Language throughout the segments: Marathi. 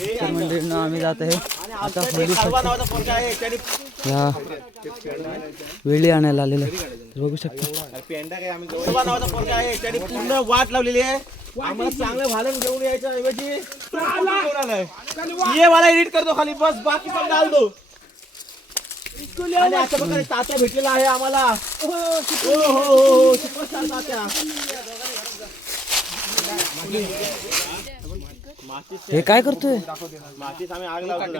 तर मंडळींनो आम्ही जात आहे आता या वेळी आणायला आलेलं तर बघू शकता. पूर्ण वाट लावलेली आहे आम्हाला चांगलं भालन घेऊन यायचं ऐवजी ये मला एडिट करतो खाली बस बाकी पण डाल दो. आणि अशा प्रकारे तात्या भेटलेला आहे आम्हाला. हो सुपरस्टार तात्या. हे काय करतोय? मातीच आम्ही आग लावतो.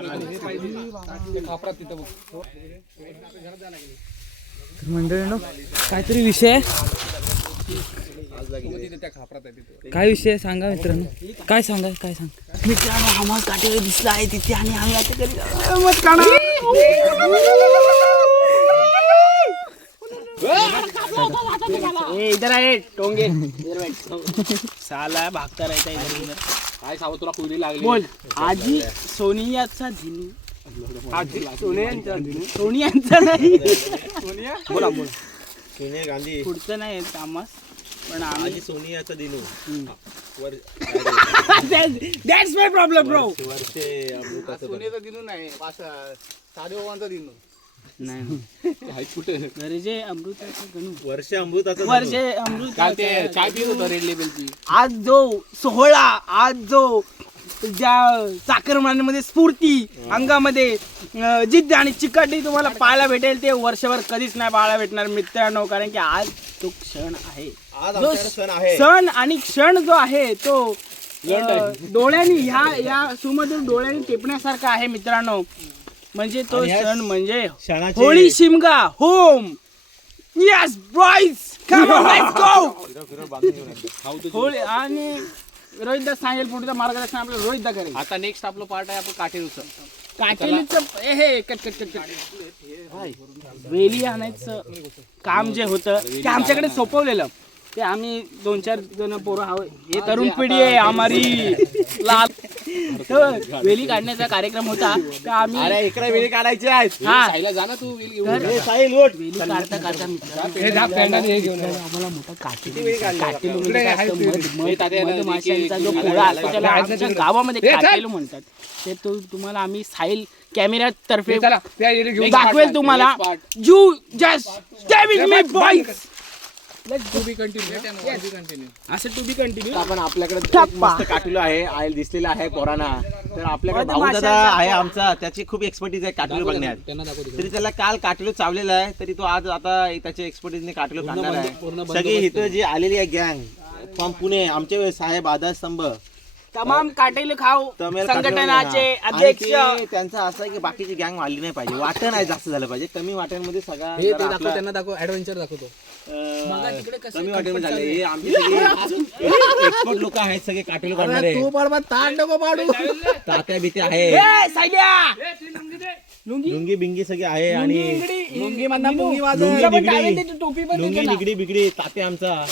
तर मंडळींनो काहीतरी विषय आहे. काय विषय आहे सांगा मित्रांनो. काय सांगा काय सांग मित्रांनो आम्हाला काटेला दिसला आहे तिथे आणि आम्ही आता इधर आहे टोंगे साला भागता राहता इधर. काय सांगू तुला कुरी लागली. बोल आजी सोनियाचा दिनू. आजी सोनियांचा नाही. बोला बोल. सोनिया गांधी पुढचं नाही कामास पण आम्ही सोनियाचा दिनू. That's my problem bro. सोनियाचा दिनू नाही साधेवांचा दिनू नाही कुठे गरजे अमृताचं गणू. वर्ष अमृताचं वर्षे अमृत चाय पित होतं रेड लेबलची. आज जो सोहळा आज जो ज्या चाकरमान्यामध्ये स्फूर्ती अंगामध्ये जिद्द आणि चिकाटी तुम्हाला पाहायला भेटेल ते वर्षभर कधीच नाही पाहायला भेटणार मित्रांनो. कारण की आज तो क्षण आहे. जो सण आणि क्षण जो आहे तो डोळ्यांनी या सुमधुर डोळ्यांनी टिपण्यासारखा आहे मित्रांनो. म्हणजे तो सण म्हणजे Holi Shimga home. Yes boys come on let's go. Holi आणि रोहितदा सांगेल पुढचा मार्गदर्शन आपलं रोहितदा करेल. आता नेक्स्ट आपलं पार्ट आहे आपण काटेरूचं. काटेलीचं हे कट वेली आणायचं काम जे होतं ते आमच्याकडे सोपवलेलं. ते आम्ही 2-4 जण पोरं हवं. हे तरुण पिढी आहे आम्हारी लाल. तर वेली काढण्याचा कार्यक्रम होता तर आम्ही इकडे वेळी काढायचे आहेत. हा जा ना तू वेली काढता काढता आम्हाला मोठा मधमाशांचा जो पोळा असतो त्याला आमच्या गावामध्ये काटेलो म्हणतात. ते तुम्हाला आम्ही साहिल कॅमेरा तर्फे दाखवेल तुम्हाला. You just stay with me boys. असं टू बी कंटिन्यू. आपण आपल्याकडे मस्त काटुलं आहे दिसलेला आहे पोरांना. तर आपल्याकडे भाऊ दादा आहे आमचा त्याची खूप एक्सपर्टीज आहे काटुलं बघण्यात. तरी त्याला काल काटुलं चावलेलं आहे तरी तो आज आता त्याच्या एक्सपर्टीजने काटुलं काढणार आहे. सगळी इथं जी आलेली आहे गँग फ्रॉम पुणे आमचे साहेब आधारस्तंभ तमाम काटेल खाऊ संघटनाचे अध्यक्ष. त्यांचं असं आहे की बाकीची गँग वाढली नाही पाहिजे. वाटण नाही जास्त झालं पाहिजे. कमी वाट्यांमध्ये सगळा त्यांना दाखव ऍडव्हेंचर दाखवतो. कमी वाटेल झाले. हे आमचे एक्सपर्ट लोक आहेत सगळे काटेल काढणारे. तात्या बित्या आहे लुंगी बिंगी सगळे आहे. आणि लुंगी निगडी बिगडी तात्या आमचा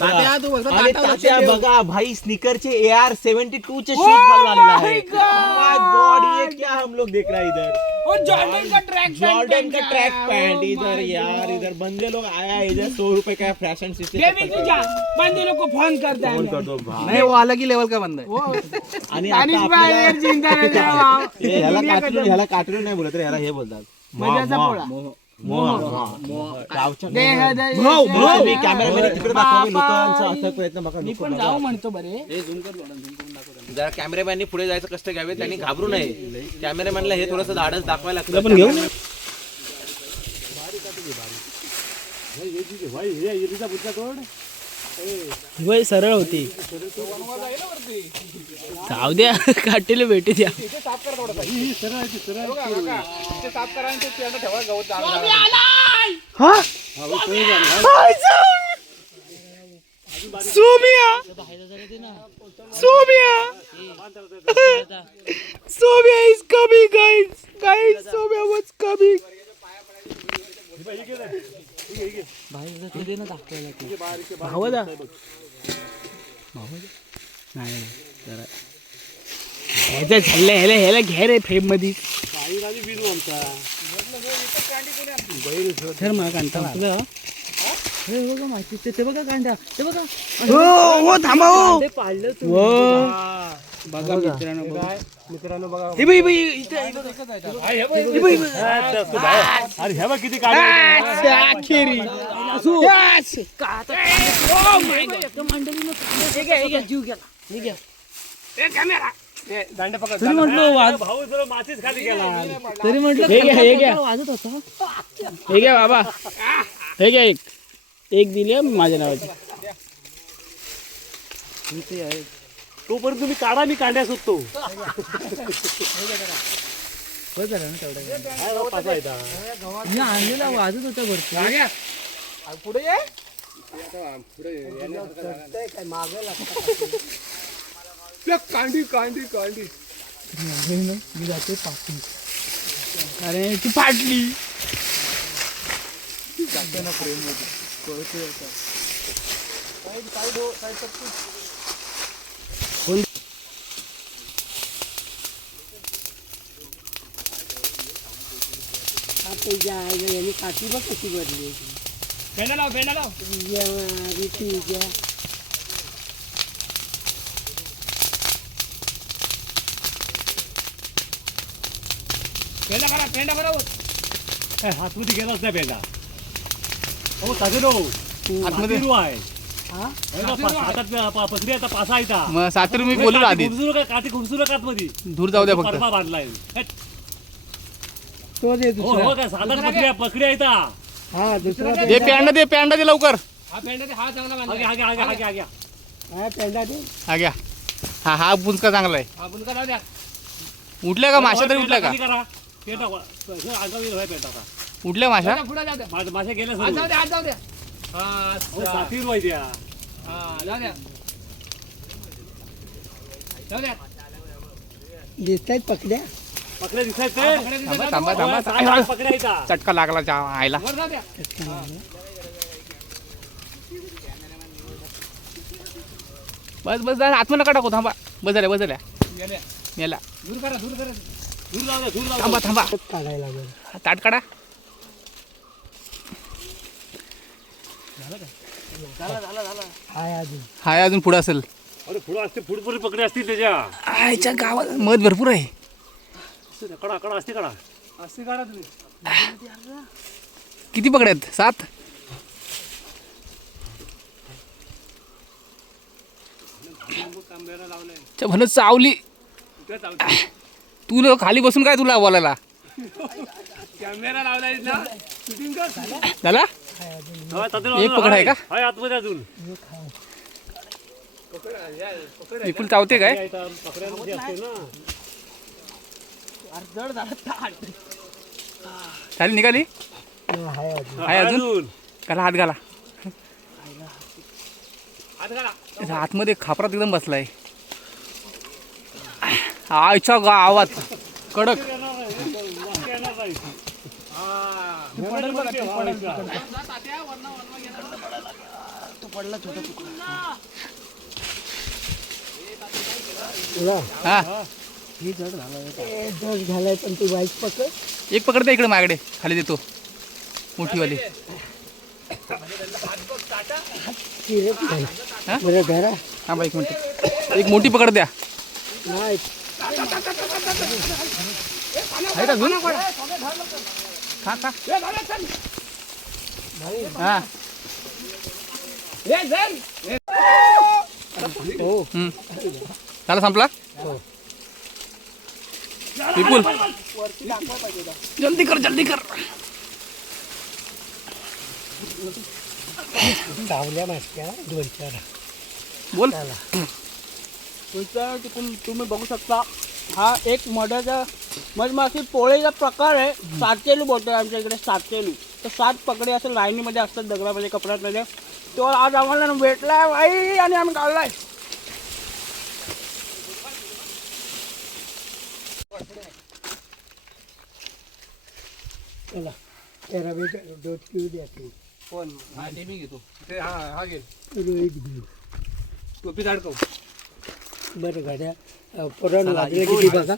तात्या बघा भाई स्नीकरचे AR-72 चे शूज घालून आलेला आहे. माय गॉड ये क्या हम लोग देख रहा है इधर. जॉर्डन का ट्रैक पैंट इधर यार. इधर बंदे लोग आया इधर 100 रुपए का फैशन सिस्टम. बंदे लोग को फोन कर दो नहीं वो अलग ही लेवल का बंदा है. आणि ह्याला काटून नाही बोलत रे. ह्याला हे बोलतात म्हणतो बरे. जरा कॅमेरामॅननी पुढे जायचं कष्ट घ्यावे. त्यांनी घाबरू नये. कॅमेरामॅनला हे थोडंसं धाडस दाखवायला लागतं. वय सरळ होती. जाऊ द्या काटेल भेटू द्या. Soumya is coming, guys. Soumya was coming. भावदा नाही जरा ह्याच्या झाले ह्याला घे रे फ्रेम मध्ये. सर मला कांटा बघा माहिती ते बघा कांदा ते बघा. हो थांबा हो. बघा मित्रांनो बघा हे बाई बाई इथे किती अखेरी तरी म्हटलं मातीच खाली गेला. तरी म्हटलं हे घ्या वाजत होता. हे घ्या बाबा हे घ्या एक दिली माझ्या नावाची तोपर्यंत तुम्ही काढा, मी कांड्या सुटतो. मी आणलेला वाजत होता भरपूर. पुढे ये कांडी मी जाते पाठी. अरे ती फाटली काठी बघ कशी भरली भेंडा लाव पेंडा बरोबर आतमध्ये गेलाच नाही पेंडा. हो साजनो आतमध्ये आहे. हातात पसरी आता पासा येता मग 7 रुपये बोलू आधी काठी खुपसून आतमध्ये दूर जाऊ द्या फक्त परफा बांधलाय. तो दे हो हो काय साधारण पकडी येता. हा दुसरा दे पेंडा दे लवकर हा घ्या. हा पेंडा दे हा घ्या हा बुंचका चांगला आहे. उठल्या का माशा तरी उठल्या का उठल्या माशा मासे गेले दिसतायत पकड्या पकड्या दिसायचे. थांबा पकड्या येता. चटका लागला आयला. बस आतमध्ये नका टाकू. थांबा बस झाल्या मेला. थांबा काढायला लागेल ताट काढा. हाय अजून पुढे असेल. अरे पुढे असते पुढे पकडी असतील त्याच्या. आयच्या गावात मध भरपूर आहे. कडा असते काढा तुम्ही. किती पकड्यात 7. भलं चावली. तू खाली बसून काय तुला बोलायला कॅमेरा लावलाय ना. झाला एक पकड आहे का आतमध्ये अजून विपुल चावते काय चालेल निघाली आहे अजून. त्याला हात घाला. आतमध्ये खापरात एकदम बसलाय. आईच्या गावात कडक. हा जड झालाय पण तू वाईट पकड एक पकडते इकडे माझ्याकडे खाली देतो मोठीवाली. बरं धरा हा बा 1 मिनिट एक मोठी पकड द्या. नाही आहे का अजून? खा हा झाला संपला. विपुल जल्दी कर धावल्या मासक्या 2-4 बोल. तुम्ही बघू शकता हा एक मधमाशी पोळेचा प्रकार आहे. सातचेलू बोलतोय आमच्या इकडे सातचेलू. तर 7 पकडे असं लाईनीमध्ये असतात दगडामध्ये कपड्यामध्ये. तो आज आम्हाला भेटलाय बाई आणि आम्ही काढलाय. चला तेरा बेटा डोट क्यू द्या तू कोण मी घेतो रोहित घेऊ टोपी अडकव. बरं गाड्या पुरण वाजले किती बघा.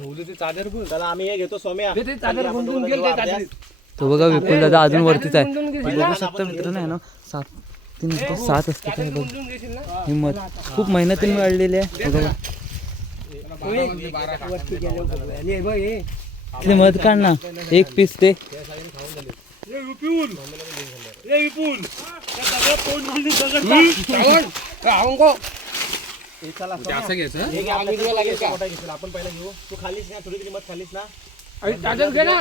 चला आम्ही हे घेतो सोम्या. तो बघा विपुल दादा अजून वरतीच आहे. बघू शकता मित्रांनो आहे ना 7 असते काय बघ. हिंमत खूप मेहनतीने वाढलेली आहे. बघा वरती गेलो बघूया. आणि हे बघ हे ते मध काढ ना एक पीस ते आपण पहिला घेऊ. तू खालीच ना थोडी तरी मत खालीच ना. चादर घे ना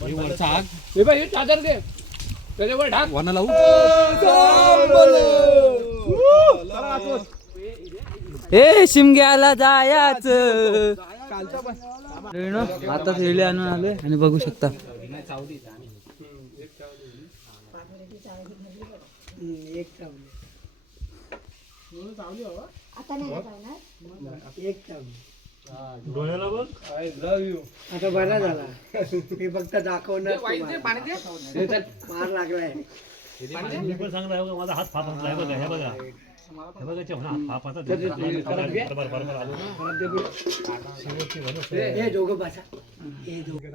हे बघ हे चादर घे त्याच्यावर ढाक ए शिमग्याला जायाच आता वेळी आणून आलोय आणि बघू शकता एक चावली. एक चावली. आता बरा झाला मी फक्त दाखवणार तुम्हाला. मार लागलाय. मी पण सांगणार आहे बघा, माझा हात फाप आहे बघा. हे बघा हे बघा हात हे दोघं बसा. हे दोघं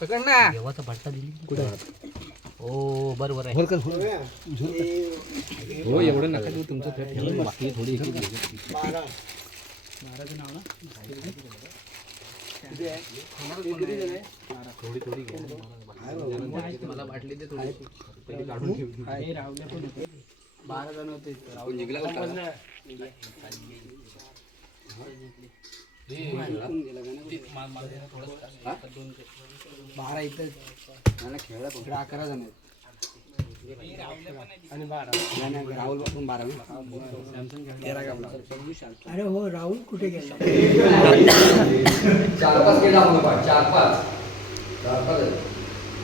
पकड ना हो बरोबर आहे. हो एवढं नका देऊ तुमचं थोडी मला वाटली ते थोडी काढून ठेव. 12 जण होते राहुल निघला होता. बारा इथं मला खेळला 11 जण आहेत आणि 12 राहुल पासून 12 अरे हो राहुल कुठे गेला. 4-5 गेला आपण 4-5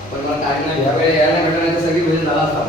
आपण मला टाइम नाही यावेळी यायला भेटणार सगळी भेट झाला असता.